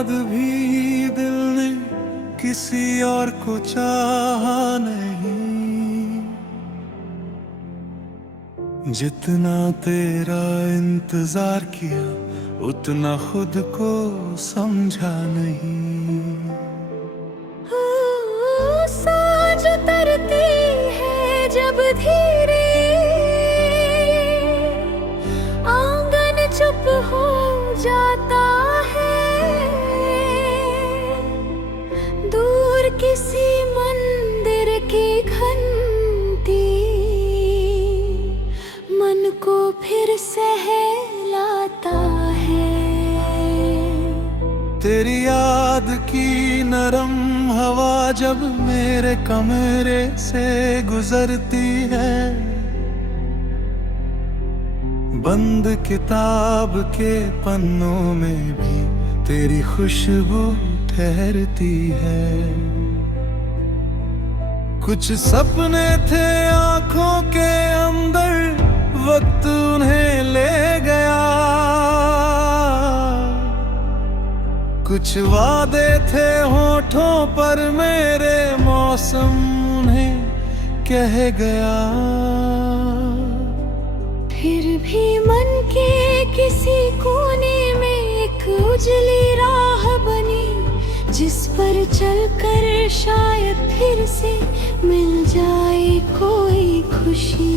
बाद भी दिल ने किसी और को चाहा नहीं। जितना तेरा इंतजार किया उतना खुद को समझा नहीं। सांझ उतरती है जब धीरे, आंगन चुप हो जाता है। दूर किसी मंदिर की घंटी मन को फिर सहलाता है। तेरी याद की नरम हवा जब मेरे कमरे से गुजरती है, बंद किताब के पन्नों में भी तेरी खुशबू ठहरती है। कुछ सपने थे आंखों के अंदर, वक्त उन्हें ले गया। कुछ वादे थे होठों पर मेरे, मौसम उन्हें कह गया। फिर भी मन के किसी कोने में एक उजली राह बनी, जिस पर चलकर शायद फिर से मिल जाए कोई खुशी।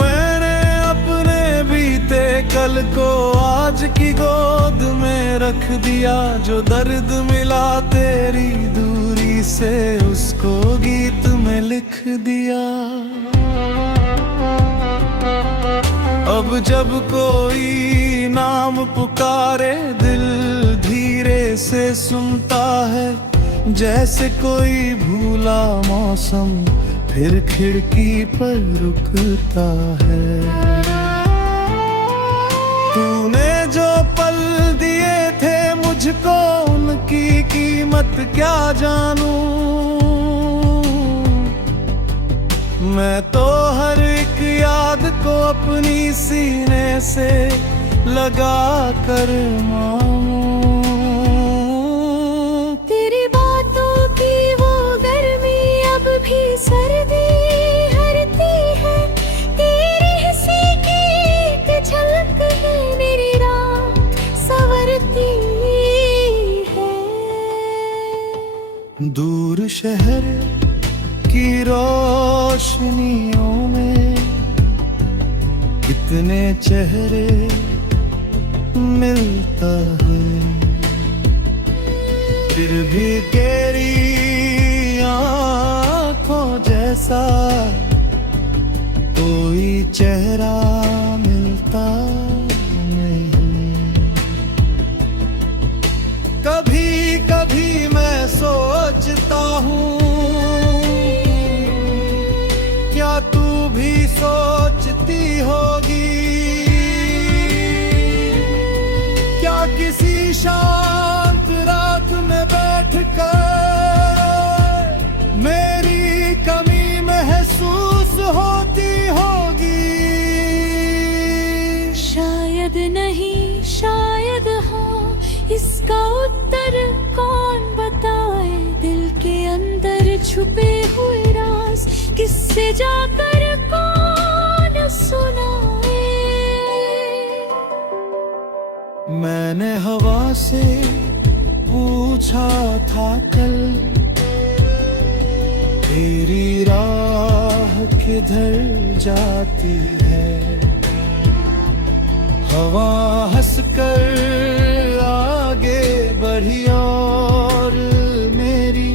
मैंने अपने बीते कल को आज की गोद में रख दिया। जो दर्द मिला तेरी दूरी से, उसको गीत में लिख दिया। अब जब कोई नाम पुकारे, दिल धीरे से सुनता है। जैसे कोई भूला मौसम फिर खिड़की पर रुकता है। तूने जो पल दिए थे मुझको, उनकी कीमत क्या जानूं। मैं तो हर एक याद को अपनी सीने से लगा कर मानूं। तेरी बातों की वो गर्मी अब भी सर्दी हरती है। तेरी हंसी की एक झलक है, मेरी रात संवरती है। दूर शहर की रोशनियों में कितने चेहरे मिलता है, फिर भी तेरी आंखों जैसा कोई चेहरा मिलता नहीं। कभी कभी मैं सोचता हूँ, क्या तू भी सोचती होगी। क्या किसी शांत रात में बैठकर मेरी कमी महसूस होती होगी। शायद नहीं शायद हाँ, इसका उत्तर कौन बताए। दिल के अंदर छुपे हुए राज किससे जाकर कौन सुनाए। मैंने हवा से पूछा था कल, तेरी राह किधर जाती है। हवा हंसकर आगे बढ़ी और मेरी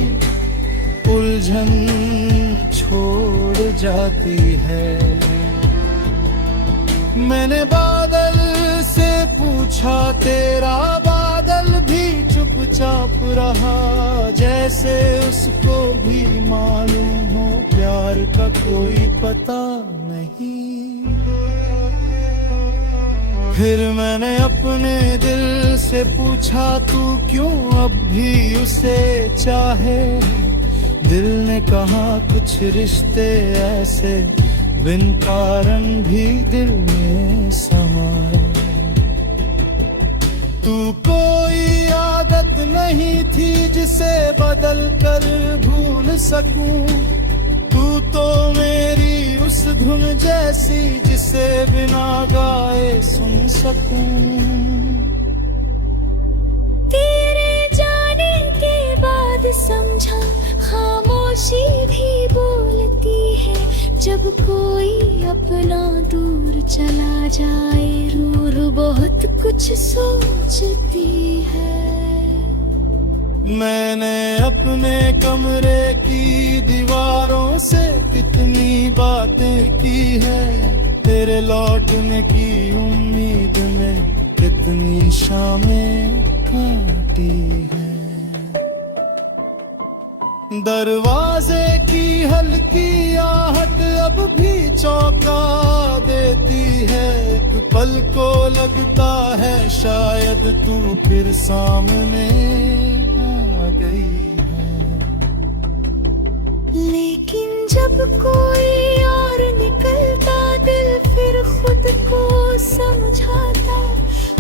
उलझन छोड़ जाती है। मैंने बादल से पूछा, तेरा बादल भी चुपचाप रहा। जैसे उसको भी मालूम हो प्यार का कोई पता नहीं। फिर मैंने अपने दिल से पूछा, तू क्यों अब भी उसे चाहे। दिल ने कहा कुछ रिश्ते ऐसे बिन कारण भी दिल में समाए। तू कोई आदत नहीं थी जिसे बदल कर भूल सकूं। तू तो मेरी उस धुन जैसी जिसे बिना गाए सुन सकूं। तेरे जाने के बाद समझा खामोशी भी बोलती है। जब कोई अपना दूर चला जाए रूह बहुत कुछ सोचती है। मैंने अपने कमरे की दीवारों से कितनी बातें की है। तेरे लौटने की उम्मीद में कितनी शामें काटी है। दरवाजे की हल्की आहट अब भी चौंका देती है। एक पल को लगता है शायद तू फिर सामने आ गई है। लेकिन जब कोई और निकलता दिल फिर खुद को समझाता।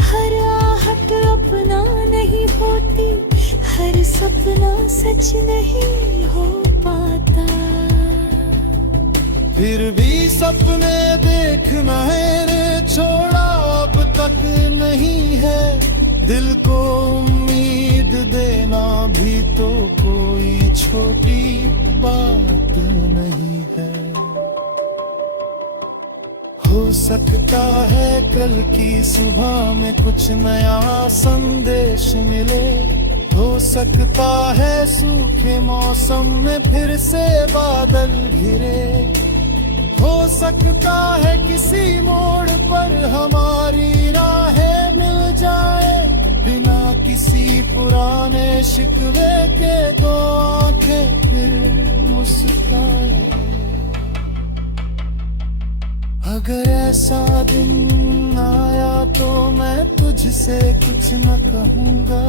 हर आहट अपना नहीं होती, हर सपना सच नहीं हो पाता। फिर भी सपने देखना मैंने छोड़ा अब तक नहीं है। दिल को उम्मीद देना भी तो कोई छोटी बात नहीं है। हो सकता है कल की सुबह में कुछ नया संदेश मिले। हो सकता है सूखे मौसम में फिर से बादल घिरे। हो सकता है किसी मोड़ पर हमारी राहें मिल जाए। बिना किसी पुराने शिकवे के दो आंखें फिर मुस्काए। अगर ऐसा दिन आया तो मैं तुझसे कुछ न कहूँगा।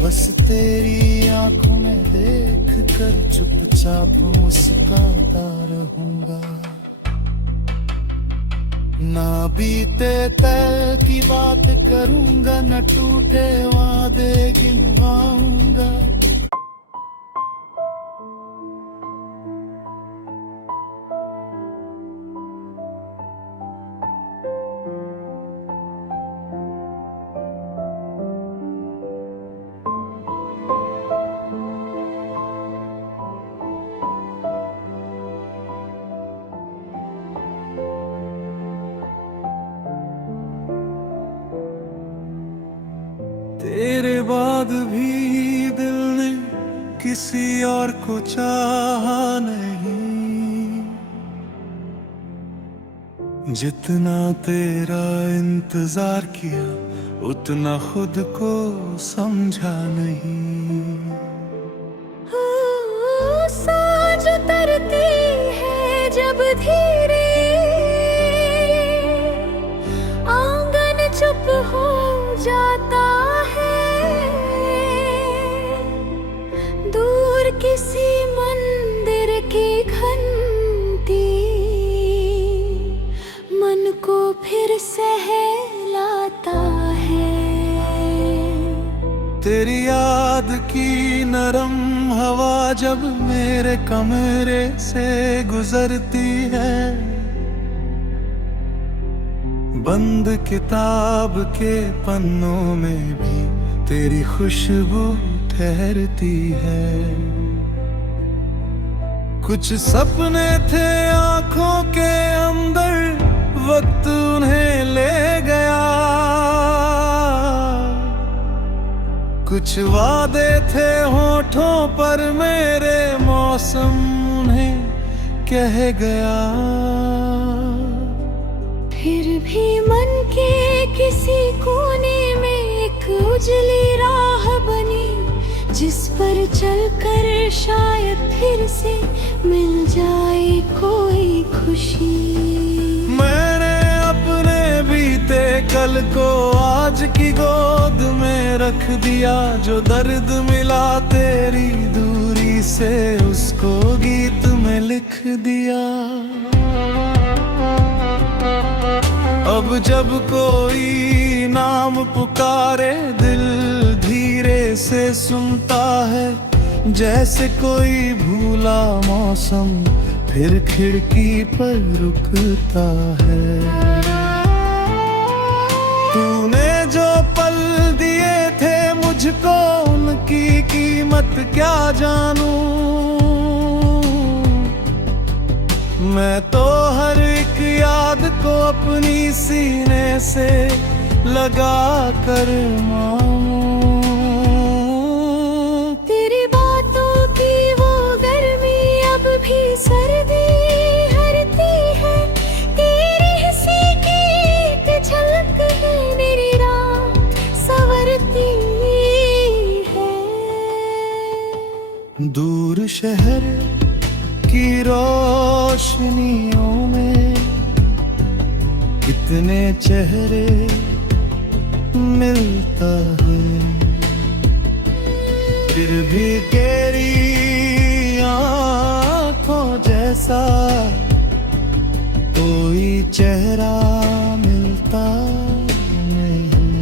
बस तेरी आंखों में देख कर चुपचाप मुस्कुराता रहूँगा। ना बीते कल की बात करूँगा, न टूटे वादे गिनवाऊँगा। तेरे बाद भी दिल ने किसी और को चाहा नहीं। जितना तेरा इंतजार किया उतना खुद को समझा नहीं। सांझ उतरती है जब धीरे, आंगन चुप हो जाता है। दूर किसी मंदिर की घंटी मन को फिर सहलाता है। तेरी याद की नरम हवा जब मेरे कमरे से गुजरती है। बंद किताब के पन्नों में भी तेरी खुशबू ठहरती है। कुछ सपने थे आंखों के अंदर, वक्त उन्हें ले गया। कुछ वादे थे होठों पर मेरे, मौसम उन्हें कह गया। फिर भी मन के किसी कोने में एक उजली राह बनी, जिस पर चलकर शायद फिर से मिल जाए कोई खुशी। मैंने अपने बीते कल को आज की गोद में रख दिया। जो दर्द मिला तेरी दूरी से उसको गीत में लिख दिया। अब जब कोई नाम पुकारे दिल धीरे से सुनता है, जैसे कोई भूला मौसम फिर खिड़की पर रुकता है। तूने जो पल दिए थे मुझको, उनकी कीमत क्या जानूं। मैं तो हर एक याद को अपनी सीने से लगा कर मानूं। तेरी बातों की वो गर्मी अब भी सर्दी हरती है। तेरी हंसी की एक झलक है, मेरी रात संवरती है। दूर शहर की रोशनियों में कितने चेहरे मिलता है, फिर भी तेरी आँखों जैसा कोई चेहरा मिलता नहीं।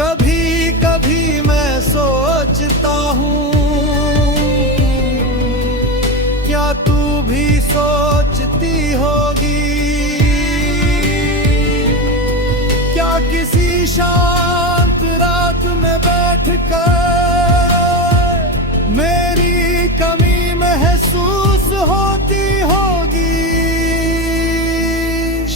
कभी कभी मैं सोचता हूँ, क्या तू भी सोचती होगी। क्या किसी शांत रात में बैठकर मेरी कमी महसूस होती होगी।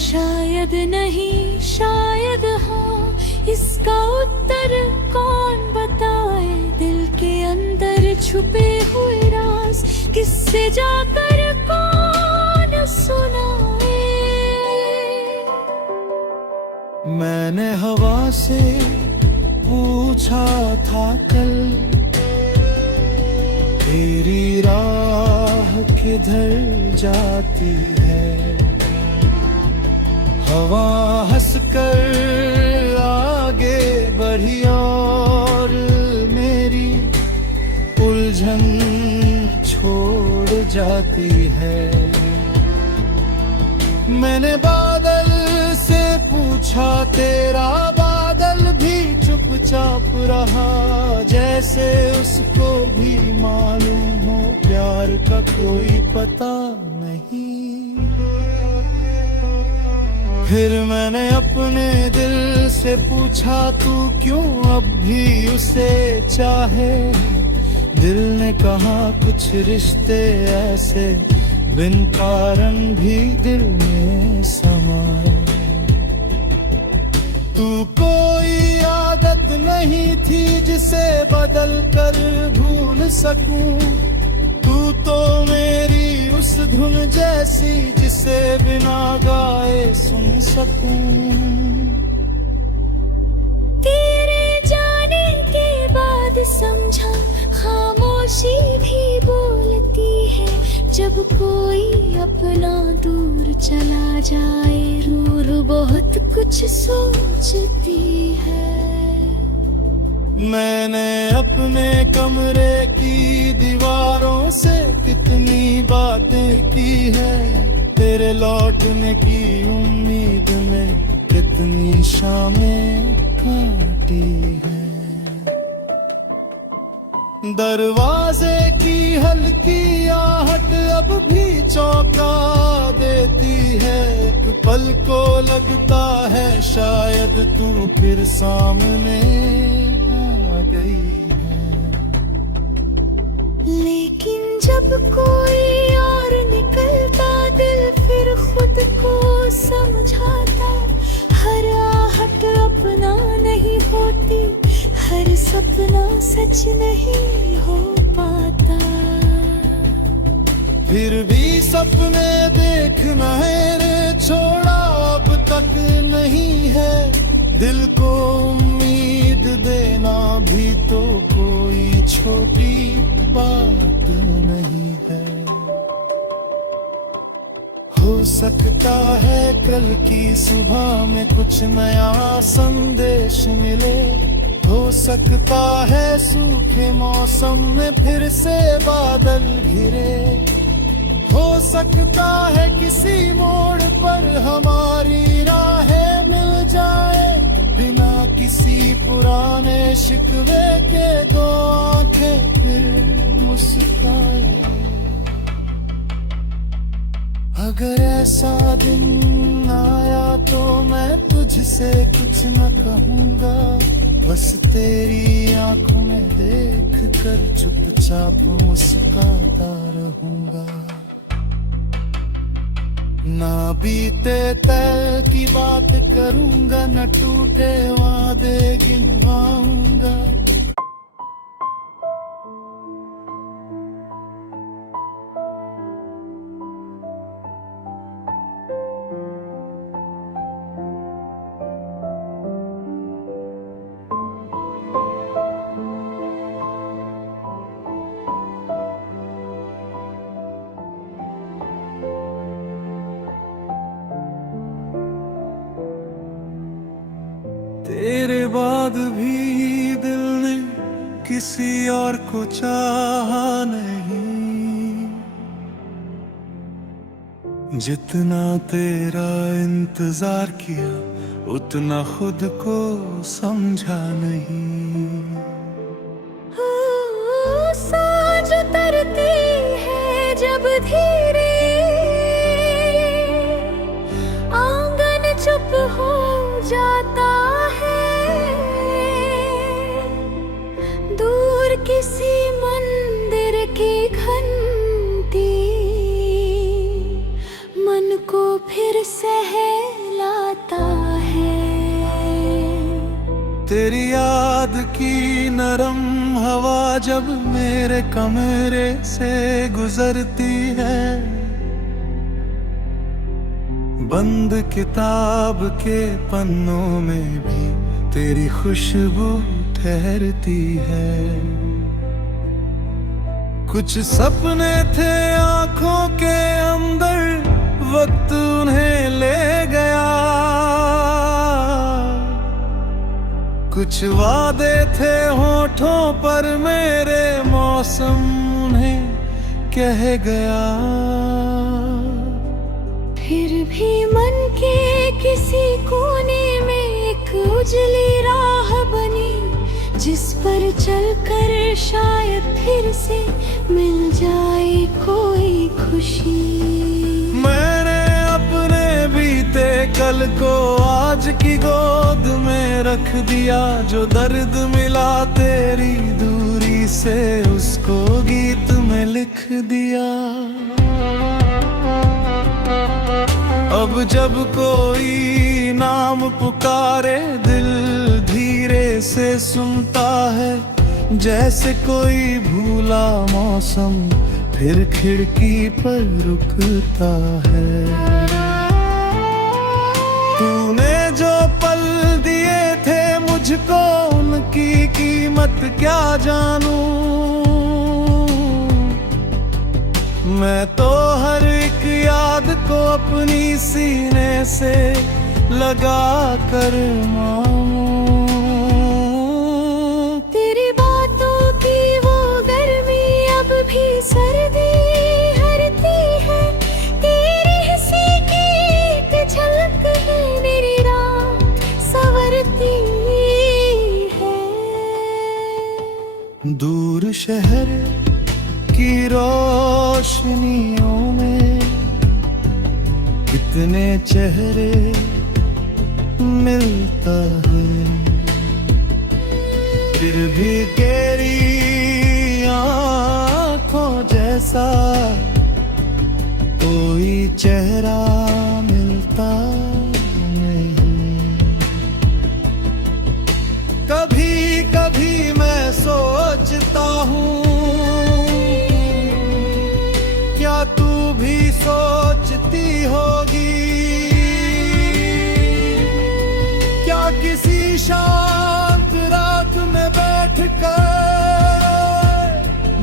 शायद नहीं, शायद हाँ, इसका उत्तर कौन बताए। दिल के अंदर छुपे हुए राज किससे जाकर कौन सुनाए। मैंने हवा से पूछा था कल, तेरी राह किधर जाती है। हवा हंसकर आगे बढ़ी और मेरी उलझन छोड़ जाती है। मैंने बादल से पूछा, तेरा बादल भी चुपचाप रहा, जैसे उसको भी मालूम हो प्यार का कोई पता नहीं। फिर मैंने अपने दिल से पूछा, तू क्यों अब भी उसे चाहे। दिल ने कहा कुछ रिश्ते ऐसे बिन कारण भी दिल में समाए। तू कोई आदत नहीं थी जिसे बदल कर भूल सकूं। तू तो मेरी उस धुन जैसी जिसे बिना गाए सुन सकूं। तेरे जाने के बाद समझा, खामोशी भी बोलती है। जब कोई अपना दूर चला जाए, रूह बहुत कुछ सोचती है। मैंने अपने कमरे की दीवारों से कितनी बातें की है, तेरे लौटने की उम्मीद में कितनी शामें काटी है। दरवाजे की हल्की आहट अब भी चौंका देती है। एक पल को लगता है शायद तू फिर सामने आ गई है। लेकिन जब कोई और निकलता, दिल फिर खुद को समझाता। हर आहट अपना नहीं होती, हर सपना सच नहीं हो पाता। फिर भी सपने देखना है छोड़ा अब तक नहीं है। दिल को उम्मीद देना भी तो कोई छोटी बात नहीं है। हो सकता है कल की सुबह में कुछ नया संदेश मिले। हो सकता है सूखे मौसम में फिर से बादल घिरे। हो सकता है किसी मोड़ पर हमारी राहें मिल जाए बिना किसी किसी पुराने शिकवे के दो आंखें फिर मुस्काए। अगर ऐसा दिन आया तो मैं तुझसे कुछ न कहूँगा, बस तेरी आंखों में देख कर चुपचाप मुस्कुराता रहूँगा। ना बीते तय की बात करूँगा, न टूटे वादे गिनवाऊँगा। तेरे बाद भी दिल ने किसी और को चाहा नहीं, जितना तेरा इंतजार किया उतना खुद को समझा नहीं। सांझ उतरती है जब धीरे, आंगन चुप हो जाता है। दूर किसी मंदिर की घंटी मन को फिर सहलाता है। तेरी याद की नरम हवा जब मेरे कमरे से गुजरती है, बंद किताब के पन्नों में भी तेरी खुशबू ठहरती है। कुछ सपने थे आंखों के अंदर, वक्त उन्हें ले गया। कुछ वादे थे होठों पर मेरे, मौसम उन्हें कह गया। फिर भी मन के किसी कोने में एक उजली राह बनी, जिस पर चलकर शायद फिर से मिल जाए कोई खुशी। मैंने अपने बीते कल को आज की गोद में रख दिया, जो दर्द मिला तेरी दूरी से उसको गीत में लिख दिया। अब जब कोई नाम पुकारे दिल धीरे से सुनता है, जैसे कोई भूला मौसम फिर खिड़की पर रुकता है। तूने जो पल दिए थे मुझको, उनकी कीमत क्या जानूं। मैं तो हर एक याद को अपनी सीने से लगा कर मानूं। तेरी बातों की वो गर्मी अब भी सर्दी हरती है। तेरी हंसी की एक झलक है, मेरी रात संवरती है। दूर शहर की रोशनियों में कितने चेहरे मिलता है, फिर भी तेरी आँखों जैसा कोई चेहरा मिलता नहीं। कभी कभी मैं सोचता हूँ, क्या तू भी सोचती होगी। क्या किसी शांत रात में बैठकर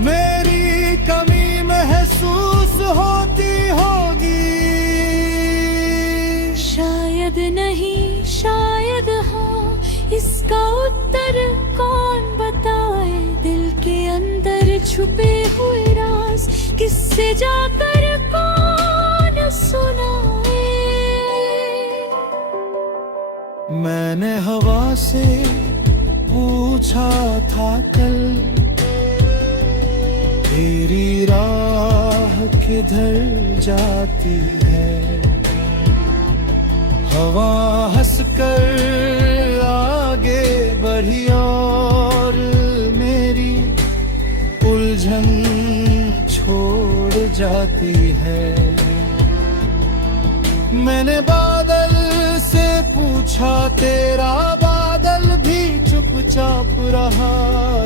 मेरी कमी महसूस होती होगी। शायद नहीं शायद हाँ, इसका उत्तर कौन बताए। दिल के अंदर छुपे हुए राज किससे जाकर कौन सुनाए। मैंने हवा से पूछा था कल, तेरी राह किधर जाती है। हवा हंसकर आगे बढ़ी और मेरी उलझन छोड़ जाती है। मैंने बादल से पूछा, तेरा बादल भी चुपचाप रहा,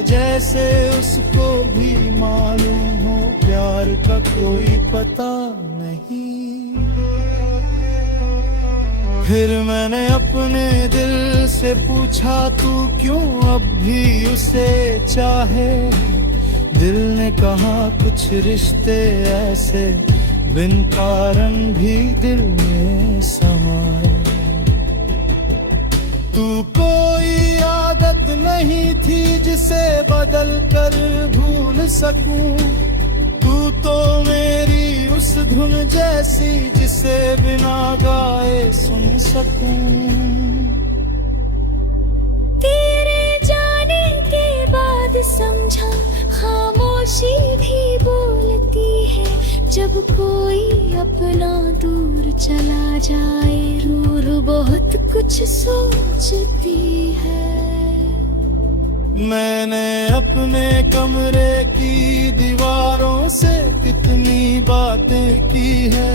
जैसे उसको भी मालूम हो प्यार का कोई पता नहीं। फिर मैंने अपने दिल से पूछा, तू क्यों अब भी उसे चाहे। दिल ने कहा कुछ रिश्ते ऐसे बिन कारण भी दिल में समाए। तू कोई आदत नहीं थी जिसे बदल कर भूल सकूं, तू तो मेरी उस धुन जैसी जिसे बिना गाए सुन सकूं। तेरे जाने के बाद समझा, खामोशी भी बोलती है। जब कोई अपना दूर चला जाए, रूह बहुत कुछ सोचती है। मैंने अपने कमरे की दीवारों से कितनी बातें की है,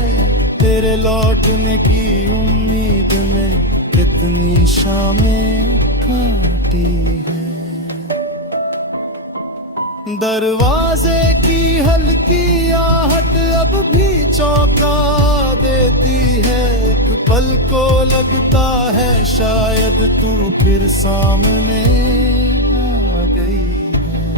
तेरे लौटने की उम्मीद में कितनी शामें काटी है। दरवाजे की हल्की आहट अब भी चौंका देती है। एक पल को लगता है शायद तू फिर सामने आ गई है।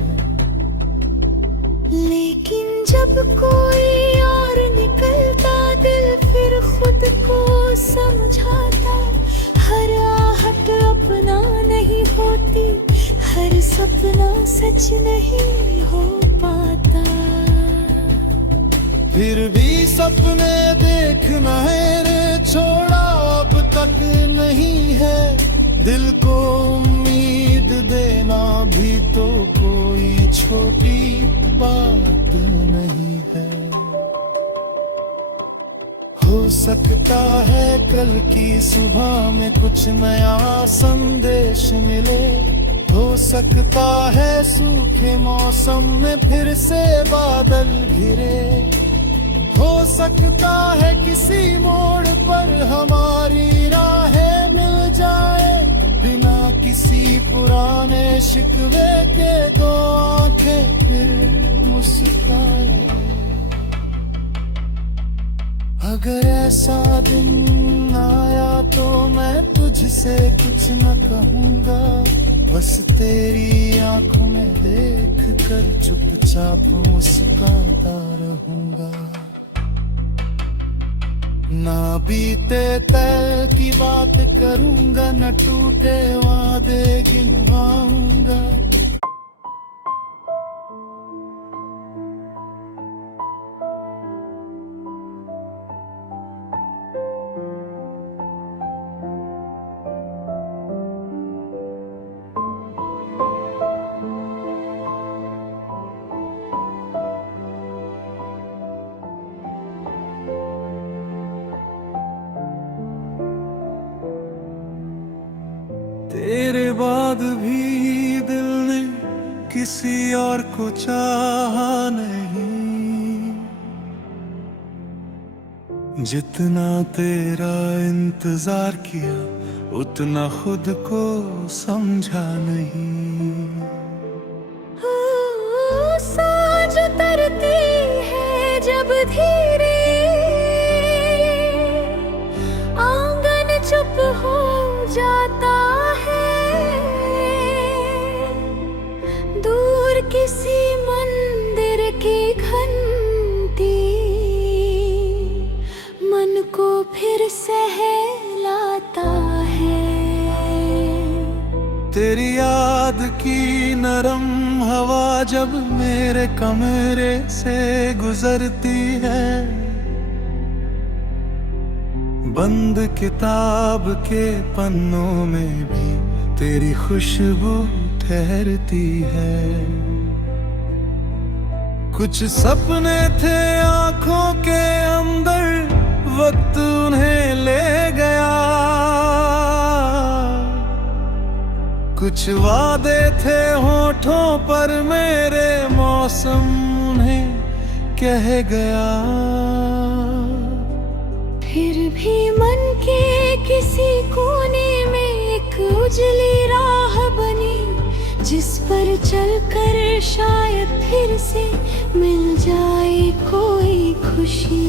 लेकिन जब कोई और निकलता, दिल फिर खुद को समझाता। हर आहट अपना नहीं होती, हर सपना सच नहीं हो पाता। फिर भी सपने देखना है छोड़ा अब तक नहीं है। दिल को उम्मीद देना भी तो कोई छोटी बात नहीं है। हो सकता है कल की सुबह में कुछ नया संदेश मिले, हो सकता है सूखे मौसम में फिर से बादल घिरे, हो सकता है किसी मोड़ पर हमारी राहें मिल जाए। बिना किसी पुराने शिकवे के दो आंखें फिर मुस्काए। अगर ऐसा दिन आया तो मैं तुझसे कुछ न कहूँगा, बस तेरी आंखों में देख कर चुपचाप मुस्कुराता रहूँगा। ना बीते तय की बात करूँगा, न टूटे वादे गिनवाऊँगा। तेरे बाद भी दिल ने किसी और को चाहा नहीं, जितना तेरा इंतजार किया उतना खुद को समझा नहीं। सांझ उतरती है जब धीरे, आंगन चुप हो जाता है। दूर किसी मंदिर की घंटी मन को फिर सहलाता है। तेरी याद की नरम हवा जब मेरे कमरे से गुजरती है, बंद किताब के पन्नों में भी तेरी खुशबू ठहरती है। कुछ सपने थे आंखों के अंदर, वक्त उन्हें ले गया। कुछ वादे थे होठों पर मेरे, मौसम उन्हें कह गया। फिर भी मन के किसी कोने में एक उजली राह बनी, जिस पर चलकर शायद फिर से मिल जाए कोई खुशी।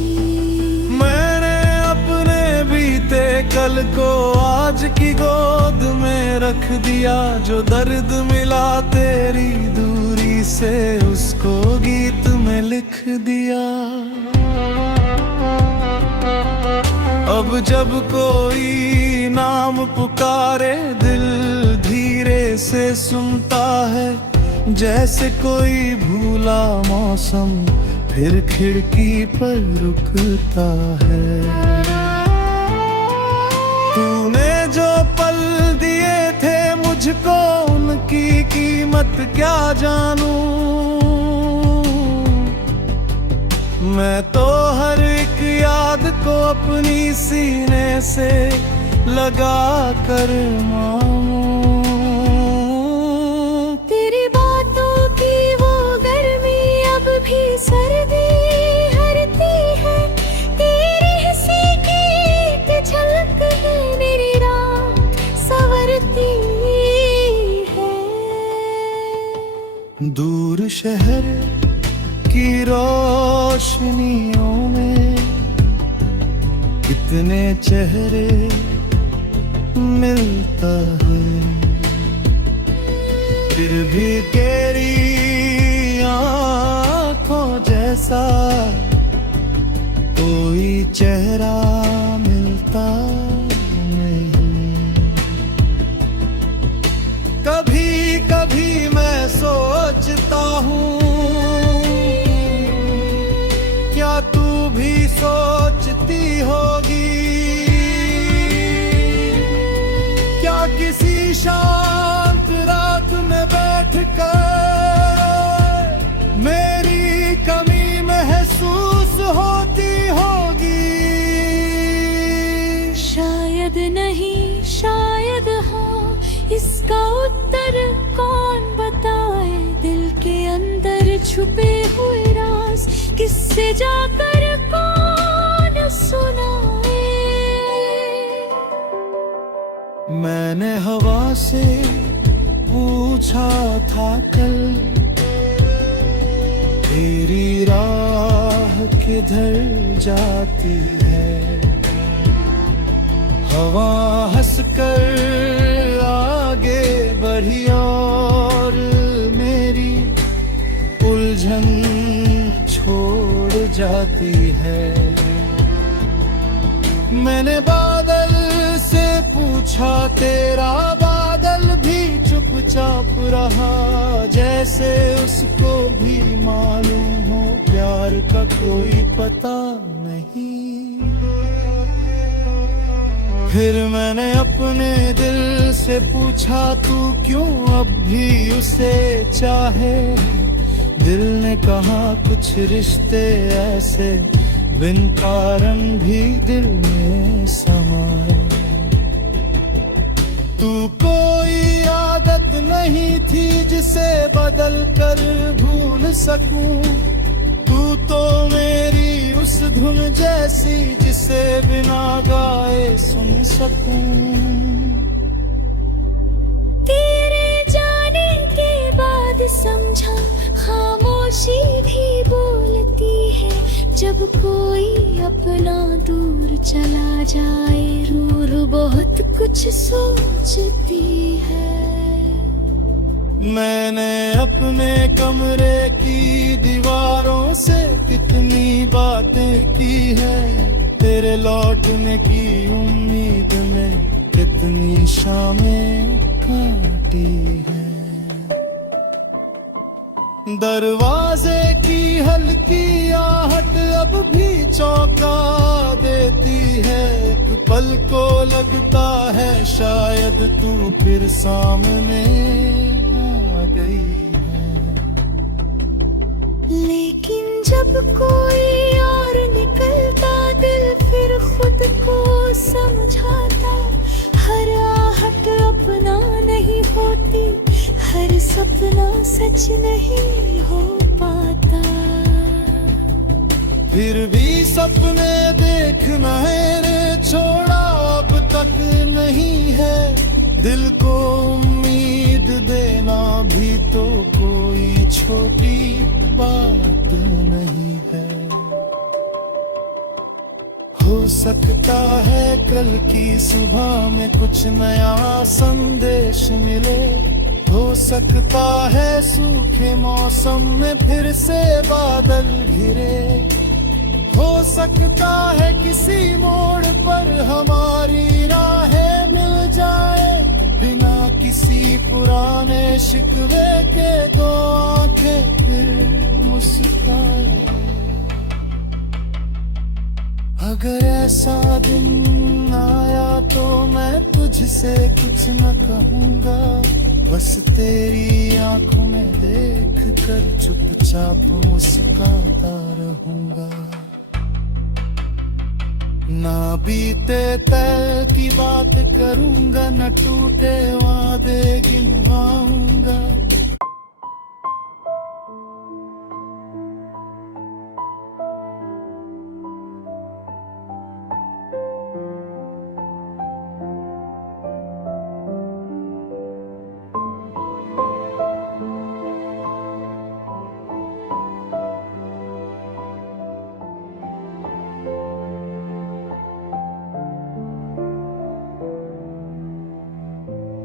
मैंने अपने बीते कल को आज की गोद में रख दिया, जो दर्द मिला तेरी दूरी से उसको गीत में लिख दिया। अब जब कोई नाम पुकारे दिल धीरे से सुनता है, जैसे कोई भूला मौसम फिर खिड़की पर रुकता है। तूने जो पल दिए थे मुझको, उनकी कीमत क्या जानूं। मैं तो हर एक याद को अपनी सीने से लगा कर मानूं। तेरी बातों की वो गर्मी अब भी सर्दी हरती है, तेरी हंसी की एक झलक है मेरी रात संवरती है। दूर शहर की रोशनियों में कितने चेहरे मिलता है, फिर भी तेरी आँखों जैसा कोई चेहरा मिलता नहीं। कभी कभी मैं सोचता हूँ, क्या तू भी सोचती होगी। क्या किसी शांत रात में बैठकर मेरी कमी महसूस होती होगी। शायद नहीं शायद हाँ, इसका उत्तर कौन बताए। दिल के अंदर छुपे हुए राज किससे जाकर कौन सुनाए। मैंने हवा से पूछा था कल, तेरी राह किधर जाती है। हवा हंसकर आगे बढ़ी और मेरी उलझन छोड़ जाती है। मैंने बादल से पूछा, तेरा बादल भी चुपचाप रहा, जैसे उसको भी मालूम हो प्यार का कोई पता नहीं। फिर मैंने अपने दिल से पूछा, तू क्यों अब भी उसे चाहे। दिल ने कहा कुछ रिश्ते ऐसे बिन कारण भी दिल में समाए। तू कोई आदत नहीं थी जिसे बदल कर भूल सकूं, तू तो मेरी उस धुन जैसी जिसे बिना गाए सुन सकूं। तेरे जाने के बाद समझा, खामोशी भी बोलती है। जब कोई अपना दूर चला जाए, रूह बहुत कुछ सोचती है। मैंने अपने कमरे की दीवारों से कितनी बातें की है, तेरे लौटने की उम्मीद में कितनी शामें काटी है। दरवाजे की हल्की आहट अब भी चौंका देती है। एक पल को लगता है शायद तू फिर सामने आ गई है। लेकिन जब कोई और निकलता दिल फिर खुद को समझाता। हर आहट अपना नहीं होती, हर सपना सच नहीं हो पाता। फिर भी सपने देखना है रे छोड़ा अब तक नहीं है। दिल को उम्मीद देना भी तो कोई छोटी बात नहीं है। हो सकता है कल की सुबह में कुछ नया संदेश मिले। हो सकता है सूखे मौसम में फिर से बादल घिरे। हो सकता है किसी मोड़ पर हमारी राहें मिल जाए। बिना किसी पुराने शिकवे के दो आंखें फिर मुस्काए। अगर ऐसा दिन आया तो मैं तुझसे कुछ न कहूँगा, बस तेरी आंखों में देख कर चुपचाप मुस्कुराता रहूँगा। ना बीते तय की बात करूँगा, न टूटे वादे गिनवाऊँगा।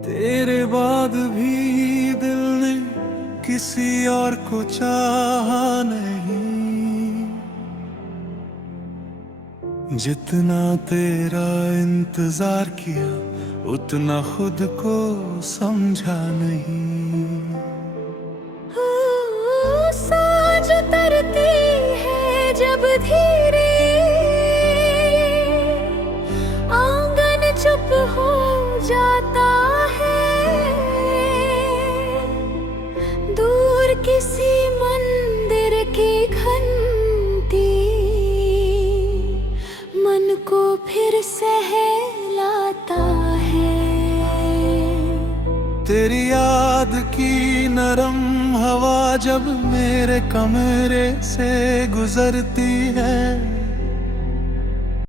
तेरे बाद भी दिल ने किसी और को चाहा नहीं। जितना तेरा इंतजार किया उतना खुद को समझा नहीं। सांझ उतरती है जब धीरे, आंगन चुप हो जाता है। दूर किसी मंदिर की घंटी मन को फिर सहलाता है। तेरी याद की नरम हवा जब मेरे कमरे से गुजरती है।